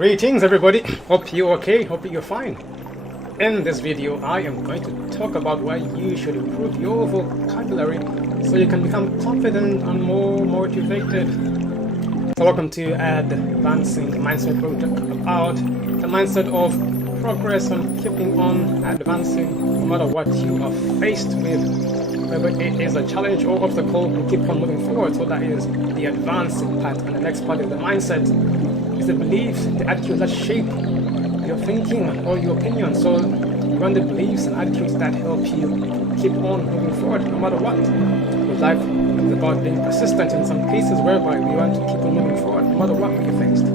Greetings everybody, hope you're okay, hope you're fine. In this video I am going to talk about why you should improve your vocabulary so you can become confident and more motivated. So welcome to Advancing Mindset, where we talk about the mindset of progress and keeping on advancing no matter what you are faced with. Whether it is a challenge or obstacle, we keep on moving forward. So that is the advancing part, and the next part is the mindset. It's the beliefs, the attitudes that shape your thinking or your opinion. So you want the beliefs and attitudes that help you keep on moving forward no matter what. Because life is about being persistent in some cases whereby we want to keep on moving forward no matter what we're faced.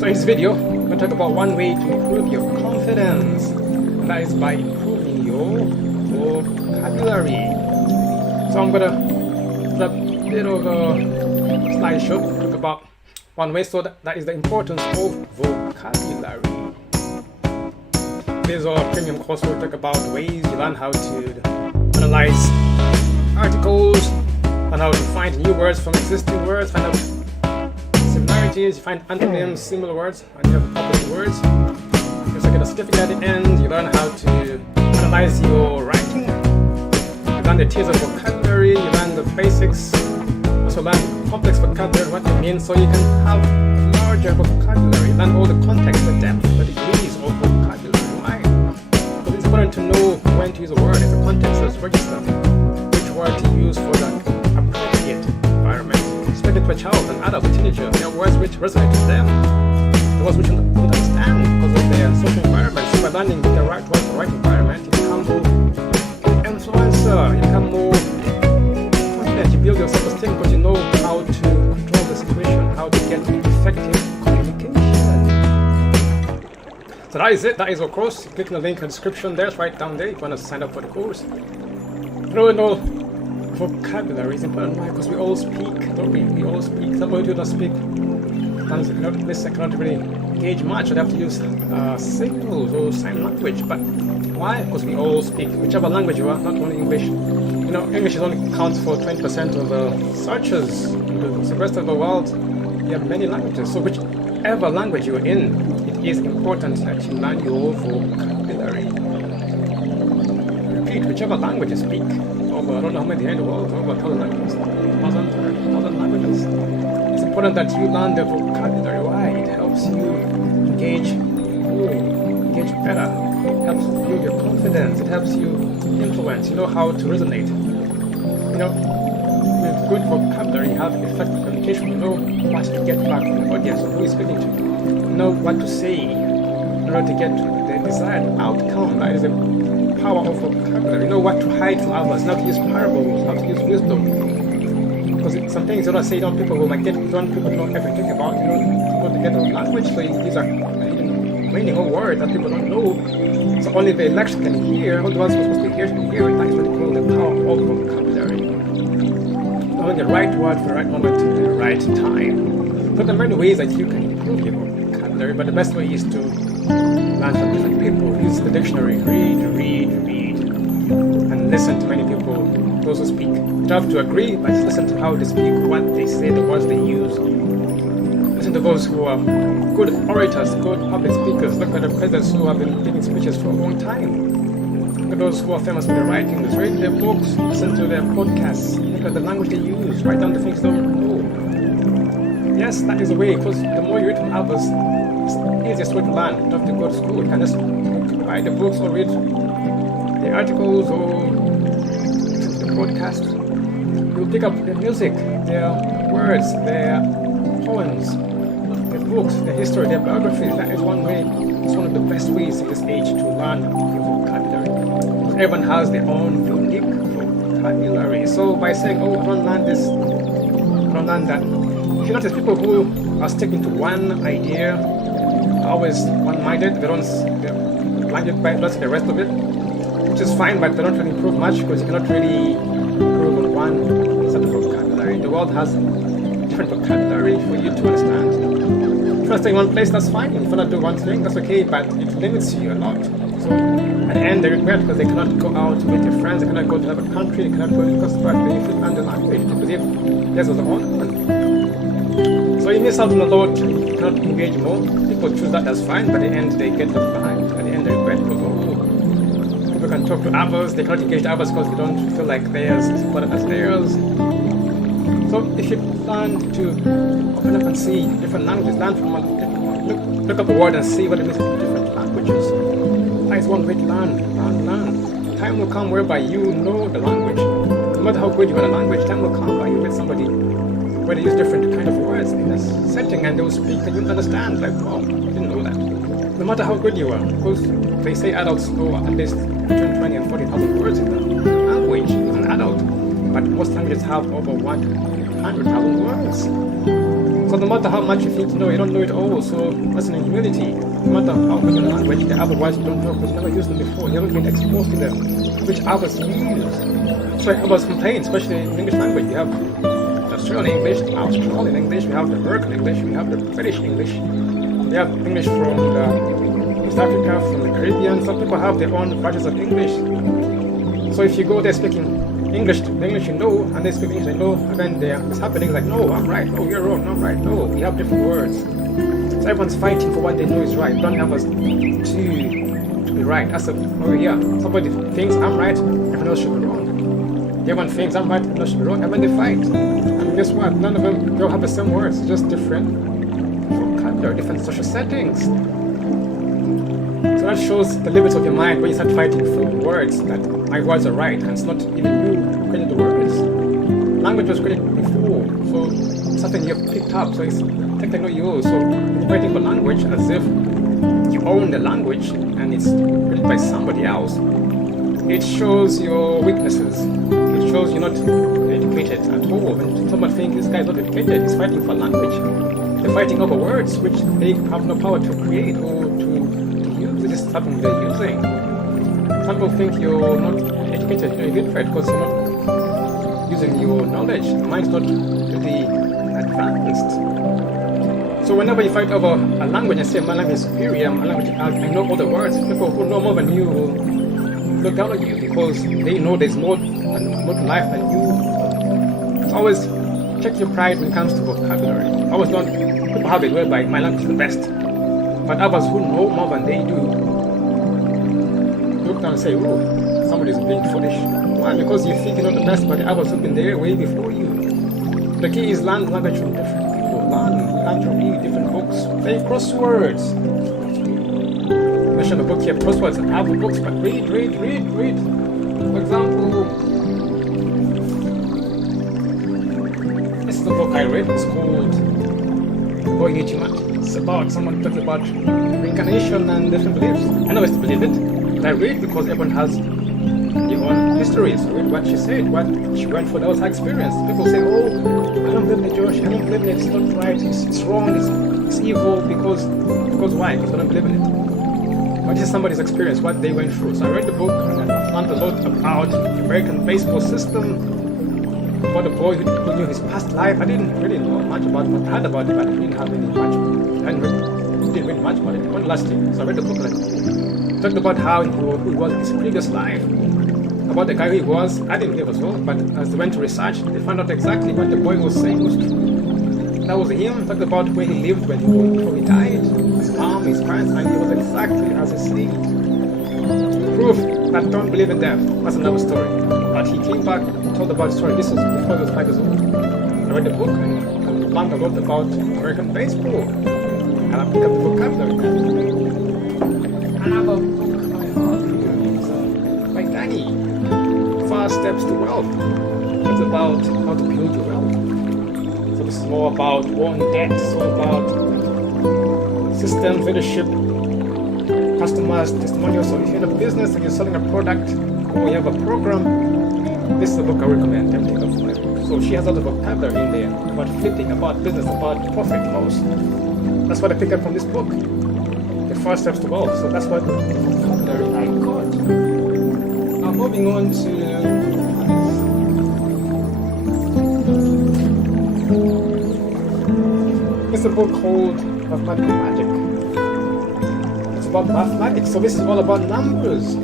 So in this video, I'm going to talk about one way to improve your confidence. And that is by improving your vocabulary. So I'm going to put a bit of a slideshow, talk about one way, so that is the importance of vocabulary. This is our premium course where we talk about ways you learn how to analyze articles, and how to find new words from existing words, find out similarities, you find antonyms, similar words, and you have opposite words. You also get a certificate at the end. You learn how to analyze your writing. You learn the tiers of vocabulary, you learn the basics, also learn complex vocabulary, what it means, so you can have larger vocabulary, learn all the context, the depth, the degrees of vocabulary. Why? Because it's important to know when to use a word in the context that's registered, which word to use for the appropriate environment. Especially to a child, an adult, a teenager, there are words which resonate with them, the words which they don't understand because of their social environment. So by learning the right word for the right environment, you become more influencer, you become more confident, you build your self-esteem because you know how to control the situation, how to get effective communication. So that is it. That is our course. Click on the link in the description there. It's right down there if you want to sign up for the course. You know, vocabulary is important. Why? Because we all speak, don't we? We all speak. Some people do not speak. They cannot really engage much. They have to use signals or sign language. But why? Because we all speak. Whichever language you are, not only English. You know, English only counts for 20% of the searches. The rest of the world, you have many languages. So whichever language you're in, it is important that you learn your vocabulary. Repeat, whichever language you speak. Over, I don't know how many in the world, over 1,000 languages. 1,000 languages. It's important that you learn the vocabulary. Why? It helps you engage better. It helps you build your confidence. It helps you influence. You know how to resonate. You know, with good vocabulary, you have effective communication. You know what to get back from the audience, who is speaking to. You know what to say in order to get the desired outcome. That is the power of vocabulary. You know what to hide from others, not to use parables, not to use wisdom. Because some things you don't say, people who might get drunk, people don't ever think about, people to get the language. So these are hidden meaning of words that people don't know. So only the elect can hear, all the ones who are supposed to hear can hear it. That is what they call the power of vocabulary. Knowing the right word for the right moment, the right time. So there are many ways that you can improve your vocabulary, but the best way is to learn from different people. Use the dictionary, read, and listen to many people, those who speak. You don't have to agree, but just listen to how they speak, what they say, the words they use. Listen to those who are good orators, good public speakers. Look at the presidents who have been giving speeches for a long time. Look at those who are famous for their writings. Read their books, listen to their podcasts, look at the language they use, write down the things they don't know. Yes, that is the way, because the more you read from others, it's the easiest way to learn. You don't have to go to school. You can just write the books or read the articles or the podcast. You'll pick up their music, their words, their poems, their books, their history, their biographies. That is one way. It's one of the best ways at this age to learn your vocabulary. Because everyone has their own unique vocabulary. So by saying, oh, I don't learn this, I don't learn that. If you notice people who are sticking to one idea, are always one-minded, they're blinded by the rest of it, which is fine, but they don't really improve much because you cannot really improve on one set of vocabulary. The world has different vocabulary for you to understand. If you want to stay in one place, that's fine. If you want to do one thing, that's okay, but it limits you a lot. So at the end, they regret because they cannot go out with their friends, they cannot go to another country, they cannot go because they learn the language, because if this was the one. So So you miss out on a lot, you cannot engage more. People choose that, that's fine, but at the end they get left behind. At the end they regret because, oh, people can talk to others, they cannot engage others because they don't feel like theirs is important as theirs. So if you learn to open up and see different languages, learn from look up a word and see what it means in different languages. That is one way to learn. Time will come whereby you know the language. No matter how good you are at a language, time will come by you with somebody where they use different kind of words in a setting and they will speak and you understand. Like, wow, I didn't know that. No matter how good you are, because they say adults know at least between 20 and 40,000 words in the language as an adult, but most languages have over 100,000 words. So no matter how much you think you know, you don't know it all. So that's an humility. No matter how much of the language, the other words you don't know because you never used them before. You haven't been exposed to them, which others use. So others complain, especially in English language. We have the Australian English, the Australian English, we have the American English, we have the British English. We have English from East Africa, from the Caribbean. Some people have their own versions of English. So if you go there speaking English, the English you know, and they speak English they know, and then it's happening like, no, I'm right, no, you're wrong, I'm right, no, we have different words. So everyone's fighting for what they know is right. Don't have us to be right. That's somebody thinks I'm right, everyone else should be wrong. Everyone thinks I'm right, everyone else should be wrong, and then they fight. And guess what? None of them don't have the same words, it's just different vocabulary, different social settings. So that shows the limits of your mind when you start fighting for words that my words are right, and it's not even you who created the words. Language was created before, so it's something you have picked up, so it's technically yours. So you're fighting for language as if you own the language and it's created by somebody else. It shows your weaknesses. It shows you're not educated at all. When someone thinks this guy is not educated, he's fighting for language. They're fighting over words which they have no power to create or to use. This is something they're using. Some people think you're not educated, you're illiterate because you're not using your knowledge. Your mind's not really advanced. So whenever you fight over a language and say my language is superior, my language, I know all the words, people who know more than you will look down on you because they know there's more to life than you. Always check your pride when it comes to vocabulary. Always don't, people have it whereby my language is the best, but others who know more than they do look down and say, oh, somebody's being foolish. Why? Because you think you know the best, but the others have been there way before you. The key is learn language from different people. Learn to read different books. Play crosswords. I mentioned a book here, crosswords and other books, but read. For example, this is the book I read. It's called Boy Hate You Much. It's about someone talking about reincarnation and different beliefs. I know I still believe it, but I read because everyone has their own histories. I read what she said, what she went for, that was her experience. People say, oh, I don't believe in it, Josh, I don't believe in it, it's not right, it's wrong, it's evil, because why? Because I don't believe in it. But this is somebody's experience, what they went through. So I read the book and I learned a lot about the American baseball system, about a boy who knew his past life. I didn't really know much about it, I heard about it, but I didn't have really much. I didn't read much about it. It went last year. So I read the book and talked about how he was in his previous life, about the guy who he was. I didn't hear as well, but as they went to research, they found out exactly what the boy was saying was true. That was him. Talked about where he lived before he died, his mom, his parents, and he was exactly as he said. Proof that don't believe in death. That's another story. But he came back and told about the story. This was before he was 5 years old. I read the book and learned a lot about American baseball. And I picked up the vocabulary. Another book I have here is by Danny. 5 Steps to Wealth. It's about how to build your wealth. So this is more about war and debt. It's all about systems, leadership, customers, testimonials. So if you're in a business and you're selling a product or you have a program, this is a book I recommend. So she has a lot of vocabulary in there about flipping, about business, about profit, loss. That's what I picked up from this book. The 5 Steps to Wealth. So that's what vocabulary I got. Now moving on to it's a book called Mathematical Magic. It's about mathematics. So this is all about numbers.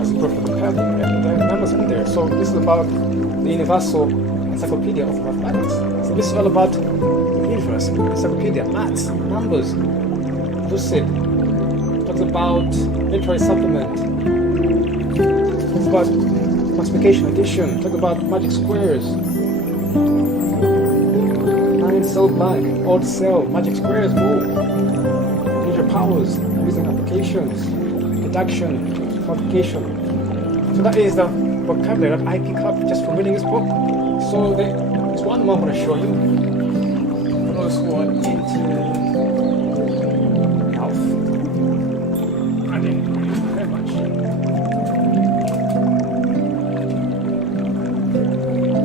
As a perfect vocabulary, there are numbers in there. So this is about the universal encyclopedia of mathematics. So this is all about universe, encyclopedia, maths, numbers, lucid, talks about literary supplement, talks about multiplication, addition, talks about magic squares, 9 cell bag, odd cell, magic squares, major powers, reasoning applications, deduction, multiplication. So that is the vocabulary that I pick up just from reading this book. So there's one more I'm going to show you. For those who are into health, I didn't use it very much.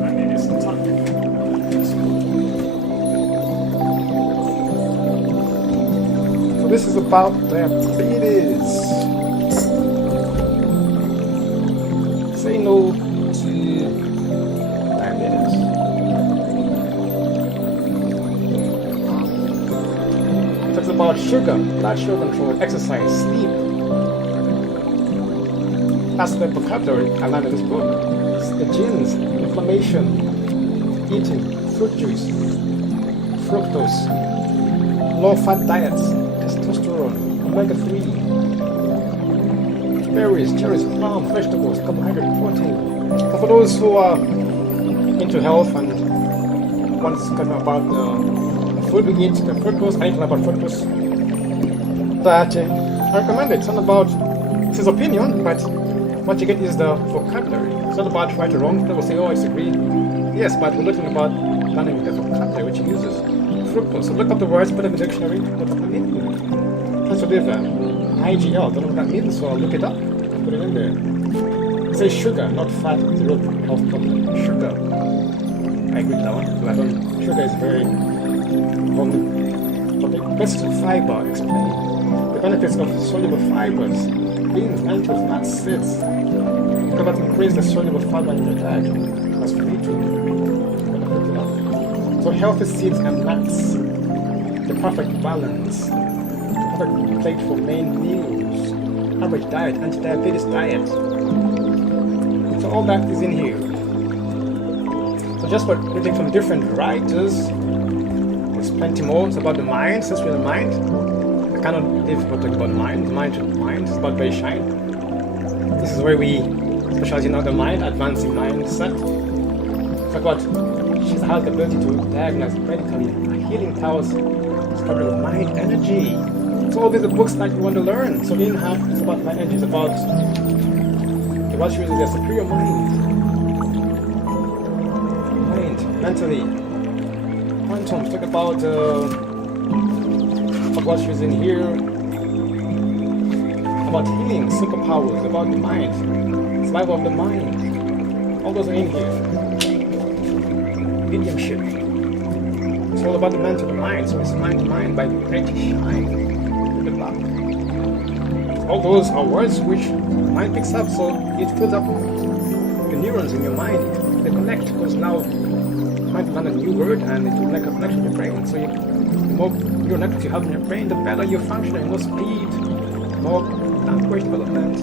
I mean, it's tough. So this is about diabetes. Say no to diabetes. It talks about sugar, blood sugar control, exercise, sleep. That's the vocabulary I learned in this book. It's the genes, inflammation, eating, fruit juice, fructose, low-fat diets, testosterone, omega-3, berries, cherries, plums, vegetables, carbohydrate, protein. So for those who are into health and want to know about the food we eat, the fructose, anything about fructose, that I recommend it. It's not about his opinion, but what you get is the vocabulary. It's not about right or wrong. People say, oh, I disagree. Yes, but we're looking about learning the vocabulary which he uses. Fructose. So look up the words, put them in the dictionary, look up the meaning. That's a bit of IGL, don't know what that means, so I'll look it up and put it in there. It says sugar, not fat, it's a real health problem. Sugar. I agree with that one, but I don't. Sugar is very but the best fiber, explain. The benefits of soluble fibers, beans, lentils, nuts, seeds. Because that increase the soluble fiber in your diet. That's free too. So healthy seeds and nuts, the perfect balance. Perfect plate for main meals, average diet, anti-diabetes diet. So all that is in here. So just for reading from different writers, there's plenty more. It's about the mind, since we're the mind. I cannot live without talking about mind. Mind to mind, it's about very shine. This is where we specialize in the mind, advancing mindset. Talk about she has the ability to diagnose medically healing powers, discovering mind energy. So all these are books that you want to learn. So in half it's about mind energy, it's about what she uses their superior mind, mentally. Quantum, talk about what she's in here, about healing, superpowers, about the mind, survival of the mind. All those are in here. Mediumship. It's all about the man to the mind. So it's mind to mind by Great Shine. All those are words which mind picks up, so it fills up the neurons in your mind. They connect because now you might learn a new word and it will make a connection in your brain. So the more neural networks you have in your brain, the better you're functioning, more speed, more language development,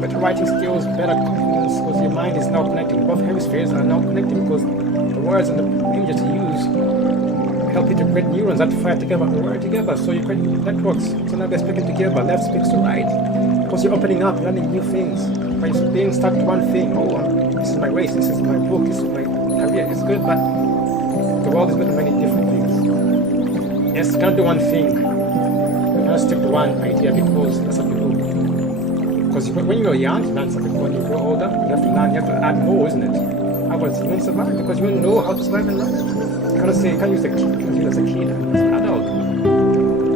better writing skills, better confidence, because your mind is now connecting. Both hemispheres are now connecting because the words and the images you use help you to create neurons that fire together and wire together. So you create networks. So now they're speaking together. Left speaks to right. Because you're opening up, learning new things. By being stuck to one thing. Oh, this is my race. This is my book. This is my career. It's good, but the world is built on many different things. Yes, you can't do one thing. You cannot stick to one idea because that's what you do. Because when you're young, you learn something. When you grow older, you have to learn. You have to add more, isn't it? Otherwise, you won't survive because you won't know how to survive and learn it. You cannot say, you can't use the kid, you can use as a kid, as an adult.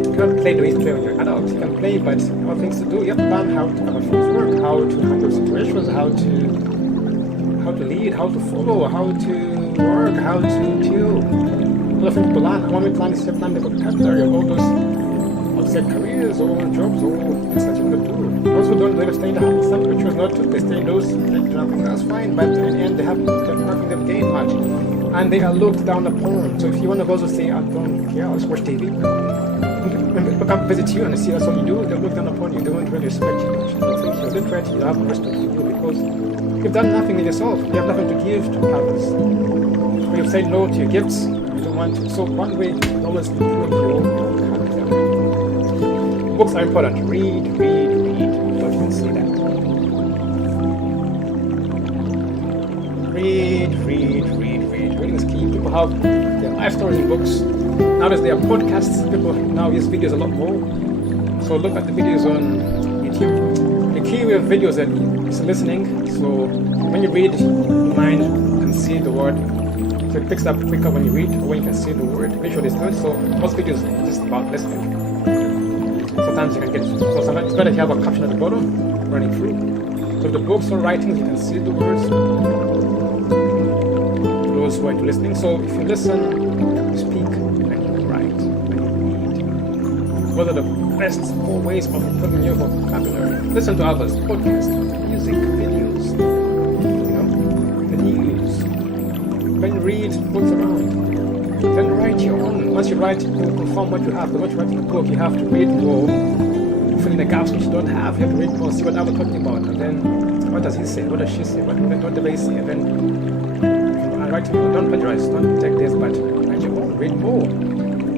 You can't play the way you play when you're an adult. You can play, but you have things to do. You have to learn how things work, how to handle situations, how to lead, how to follow, how to work, how to deal. A lot of people learn. One way to learn is to learn the vocabulary of all those outside careers or jobs or things that you want to do. Those who don't, they stay in the house. Some people choose not to. They stay indoors, they do nothing. That's fine, but in the end, they have nothing they've gained much. And they are looked down upon. So if you want to go to say, I don't care, I'll just watch TV. When people come visit you and they see that's all you do, they'll look down upon you. They won't really respect you. They'll try to have respect for you because you've done nothing in yourself. You have nothing to give to others. When you've said no to your gifts, You don't want to. So one way to always improve your vocabulary. Books are important. Read. So you can see that. Read. Reading is key. People have their life stories in books. Nowadays there are podcasts. People now use videos a lot more. So look at the videos on YouTube. The key with videos is listening. So when you read, your mind can see the word. So it picks up quicker when you read or when you can see the word. Visual is good. So most videos are just about listening. Sometimes you can get. So sometimes it's better if you have a caption at the bottom running through. So the books or writings, you can see the words. Those who are into listening. So if you listen, you speak, and you write, and you read. What are the best 4 ways of improving your vocabulary? Listen to others, podcasts, music, videos, the news. Then read books around. Then write your own. Once you write, you confirm what you have. But once you write in a book, you have to read more. Fill in the gaps which you don't have. You have to read more, see what others are talking about, and then what does he say? What does she say? What do they say? And then write more. Don't plagiarize. Don't take this, but write your own. Read more.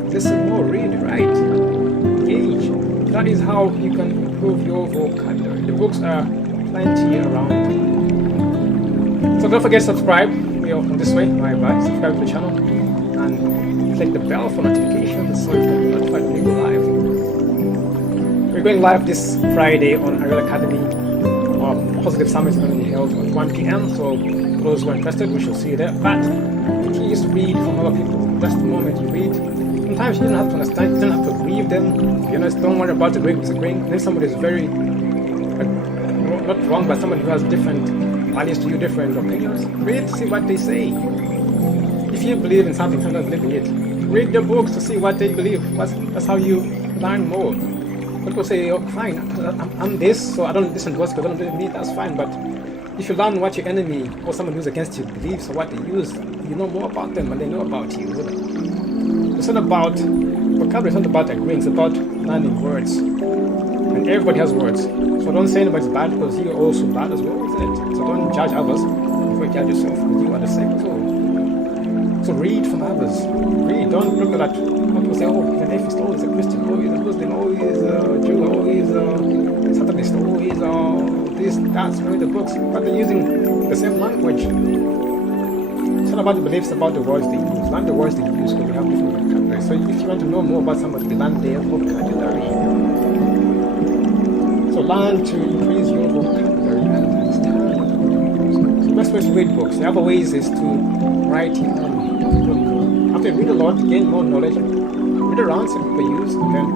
Listen more. Read. Write. Engage. That is how you can improve your vocabulary. The books are plenty around. So don't forget to subscribe. We are on this way. Bye. Subscribe to the channel and click the bell for notifications so you can be notified when we go live. We're going live this Friday on Ariel Academy. Our positive summit is going to be held at 1 p.m. So for those who are interested, we shall see you there. But the key is to read from other people. That's the moment you read. Sometimes you don't have to understand, you don't have to agree with them. Don't worry about agreeing. Then somebody is very, not wrong, but somebody who has different values to you, different opinions. Read, see what they say. If you believe in something, sometimes believe in it. Read the books to see what they believe. That's how you learn more. People say, oh, fine, I'm this, so I don't listen to us because I don't believe in me, that's fine. But if you learn what your enemy or someone who's against you believes or what they use, you know more about them and they know about you. It's not about vocabulary, it's not about agreeing, it's about learning words. And everybody has words. So don't say anybody's bad because you're also bad as well, isn't it? So don't judge others before you judge yourself because you are the same too. So read from others. Read, don't look at that. People say, oh, he's an atheist, oh, he's a Christian, oh, he's a Muslim, oh, he's a Jew, oh, he's a Satanist, oh, he's a this, that's, read the books. But they're using the same language. It's not about the beliefs, about the words they use. Learn the words they use because they have different vocabulary. So if you want to know more about somebody, learn their vocabulary. So learn to increase your vocabulary and understand. So the best way to read books. The other ways is to write your own book. After you read a lot, gain more knowledge. Read around, see what people use, and then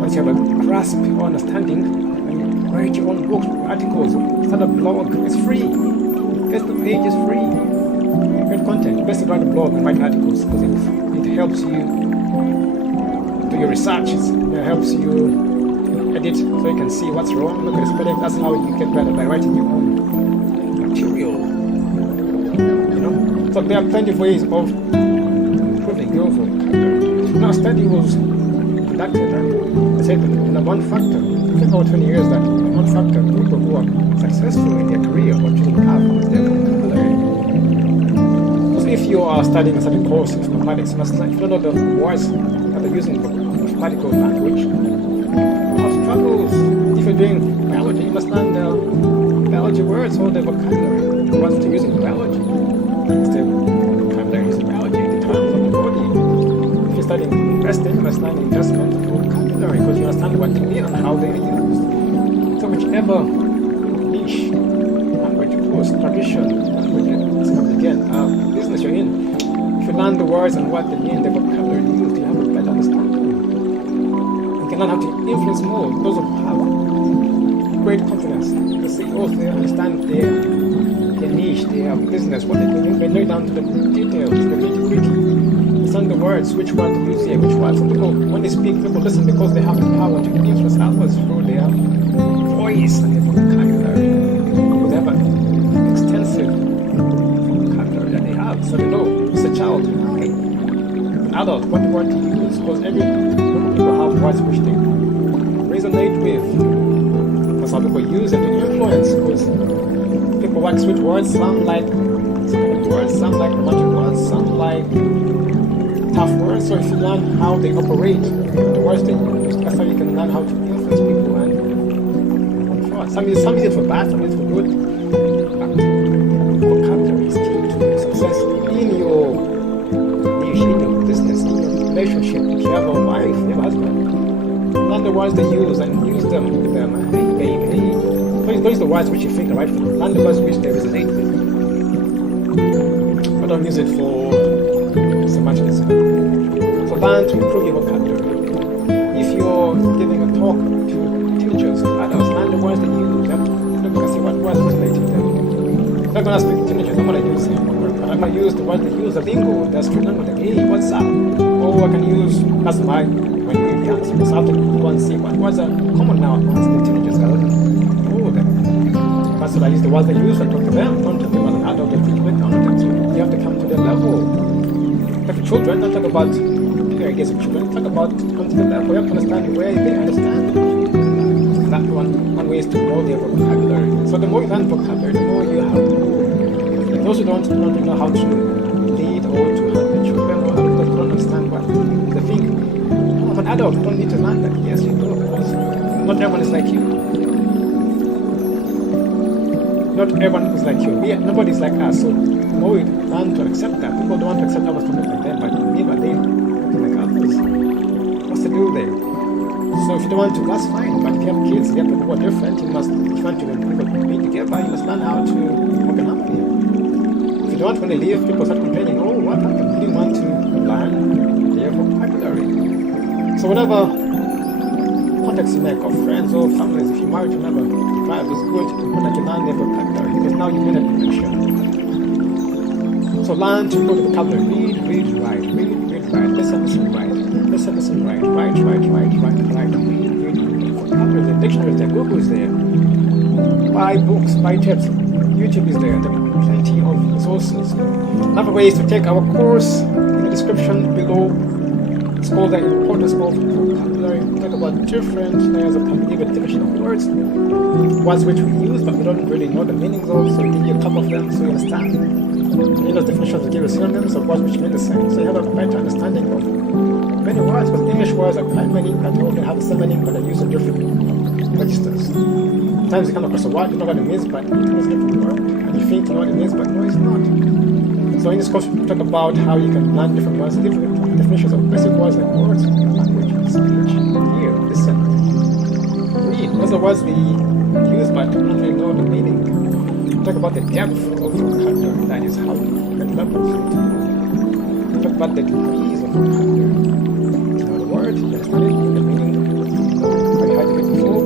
once you have a grasp or understanding, then you write your own books, articles, start a blog. It's free. Facebook page is free. Great content. Best to write a blog and write articles because it helps you do your research. It helps you edit so you can see what's wrong. Look at the spelling. That's how you get better, by writing your own material. So there are plenty of ways of improving your vocabulary. Now, a study was conducted and they said that in one factor, I think over 20 years, that one factor people who are successful in their career or to have is their vocabulary. Because if you are studying a certain course in mathematics, you must learn, if you don't know the words that they're using for mathematical language, you have struggles. If you're doing biology, you must learn the biology words or the vocabulary, the words that you're using in biology. It's the vocabulary in biology, the terms of the body. If you're studying investing, you must learn investment vocabulary because you understand what they mean and how they are used. So whichever niche, language, course, tradition, again, business you're in, if you learn the words and what they mean, the vocabulary used, you have a better understanding. You can learn how to influence more because of power, great confidence. The CEOs, they understand their niche, their business, what they're doing. They know down to the details, the nitty-gritty. Understand the words, which word to use here, which word. Some people, when they speak, people listen because they have the power to influence others through their voice and their vocabulary. They have an extensive vocabulary that they have. So they know, it's a child, an adult, what word to use. Because every people have words which they resonate with. That's how people use it to influence. Because people wax with words sound like Some words, some like romantic words, some like tough words. So if you learn how they operate, the words they use, that's how you can learn how to influence people and some use it for bad, some use it for good. But vocabulary is key to success in your niche, in your business, in your relationship. If you have a wife, you have a husband, learn the words they use and use them with them. Hey, baby. Those are the words which you think are right for them. Learn the words which they resonate with. But don't use it for so much as so learn to improve your vocabulary. If you're giving a talk to teenagers, adults, learn the words they use. You have to look and see what words resonate with them. I'm not going to speak to teenagers, I'm going to use I'm going to use the words they use, the lingo, the street language, like, hey, what's up? Or I can use, that's my, when you're young, so I have to go and see what words are common now amongst the teenagers. That's what I use the words they use and talk to them, don't talk to them as an adult or teach with them. So you have to come to their level. Like for children, don't talk about against children, talk about come to the level. You have to understand where they understand. And that one way is to know their vocabulary. So the more you learn vocabulary, the more you have to know. Like those who don't know how to lead or to help the children or don't understand what they think. Oh, I'm an adult, I don't need to learn that. Yes, you do, of course. Not everyone is like you. Not everyone is like you. Nobody is like us. So the more we learn to accept that, people don't want to accept others to look like them, but maybe they look like others. What's the deal there? So if you don't want to, that's fine. But if you have kids, you have people who are different. If you want to be together, you must learn how to work in harmony. If you don't want when they leave, people start complaining, oh, what happened? You didn't want to learn their vocabulary. So whatever context you make of friends or families, if you're married to another tribe, it's good that you learn their vocabulary because now you made a connection. So learn to know the vocabulary. Read, write. Listen, write. Listen, write. Write. Read. Vocabulary is there. Dictionary is there. Google is there. Buy books, buy tapes. YouTube is there. There are plenty of resources. Another way is to take our course in the description below. It's called the importance of vocabulary. We talk about different layers of vocabulary with definition of words which we use but we don't really know the meanings of, so we give you a couple of them so you understand. In those definitions we give you synonyms of words which mean the same, so you have a better understanding of many words, because English words are quite many that all can have the same meaning but they use in different registers. Sometimes you come across a word, you know what it means, but it means a different word, and you think you know what it means, but no, it's not. So in this course we talk about how you can learn different words, different definitions of basic words like words, language, speech, hear, listen, read. Those are words we use but don't really know the meaning. We talk about the depth of vocabulary, that is how many levels. We talk about the degrees of vocabulary. You know the word, you understand it, the meaning, how you heard it before.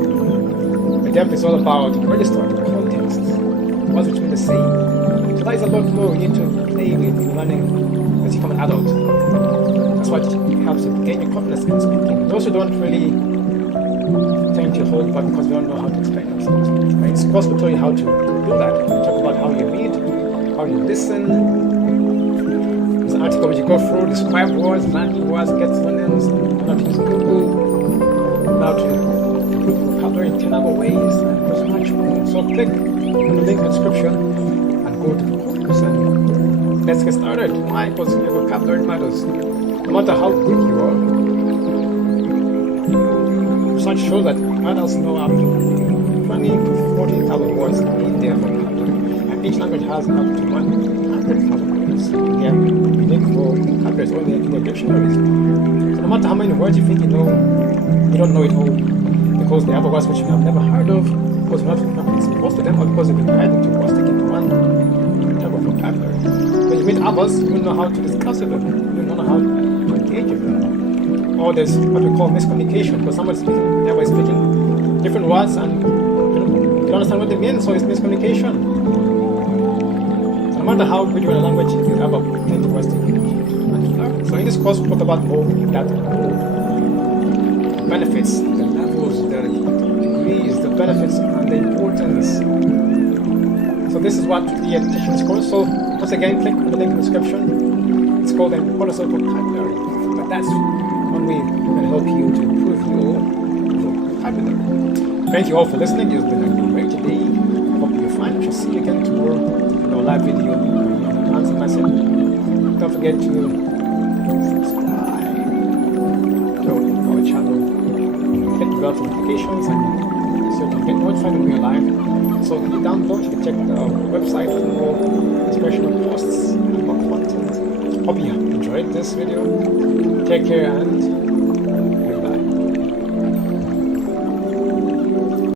The depth is all about where you start, the context, words which mean the same. So that is a lot more you need to play with in learning as you become an adult. That's what helps you gain your confidence in speaking. Those who don't really tend to hold back because they don't know how to explain themselves. And in course we'll tell you how to do that. We'll talk about how you read, how you listen. There's an article which you go through, describe words, learn new words, get synonyms, how to use Google, how to improve vocabulary in 10 other ways, and there's much more. So click on the link in the description and go to the course and let's get started. Why? Because your vocabulary matters. No matter how good you are, research shows that adults know up to 20 to 40,000 words in their vocabulary, and each language has up to 100,000 words in their unique vocabularies or in their dictionaries. So no matter how many words you think you know, you don't know it all, because there are words which you have never heard of, because you're not exposed to them, or because you've been guided to or sticking to one type of vocabulary. When you meet others, you don't know how to discuss with them, you don't know how to engage with them. Or there's what we call miscommunication, because everybody's speaking different words and you don't understand what they mean, so it's miscommunication. So no matter how good you are in a language, you have a plenty of words to learn. So in this course we talk about all that benefits, the levels, the degrees, the benefits and the importance. So this is what we are teaching this course. So once again, click on the link in the description. It's called the importance of vocabulary. But that's one way can help you to improve your vocabulary. Thank you all for listening. It's been a great day. I hope you fine. We shall see you again tomorrow in our live video. As I said, don't forget to subscribe to our channel, hit the bell for notifications, and so you can get notified when we are live. So if you download, you can check the website for more inspirational posts and more content. Hope you enjoyed this video. Take care and